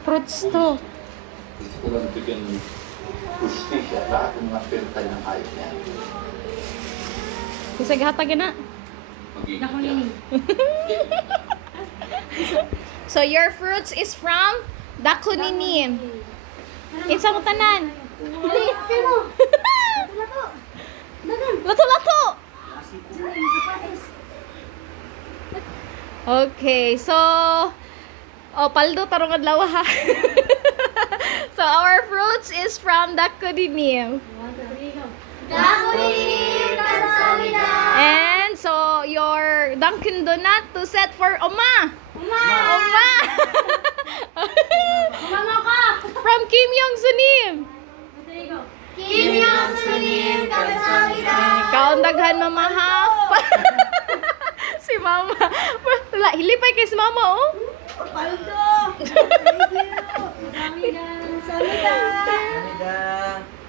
fruits to. Gusto ko lang bigyan ng justisya lahat ng mga pinatay ng hayop niya. Isa gihatag na. Mag-iingat. So your fruits is from Dakunini. Insa mo tanan? Dali, mo. Lato-lato. Okay, so paldo tarong adlaw ha. So our fruits is from Dakunini. And so your Dunkin' Donut to set for Oma. Oma. From Kim Yong Sunim. Kim Yong Sunim, kamsahamnida. Kaundaghan mama ha. Si mama. Hilipay kay si mama oh. Paldo.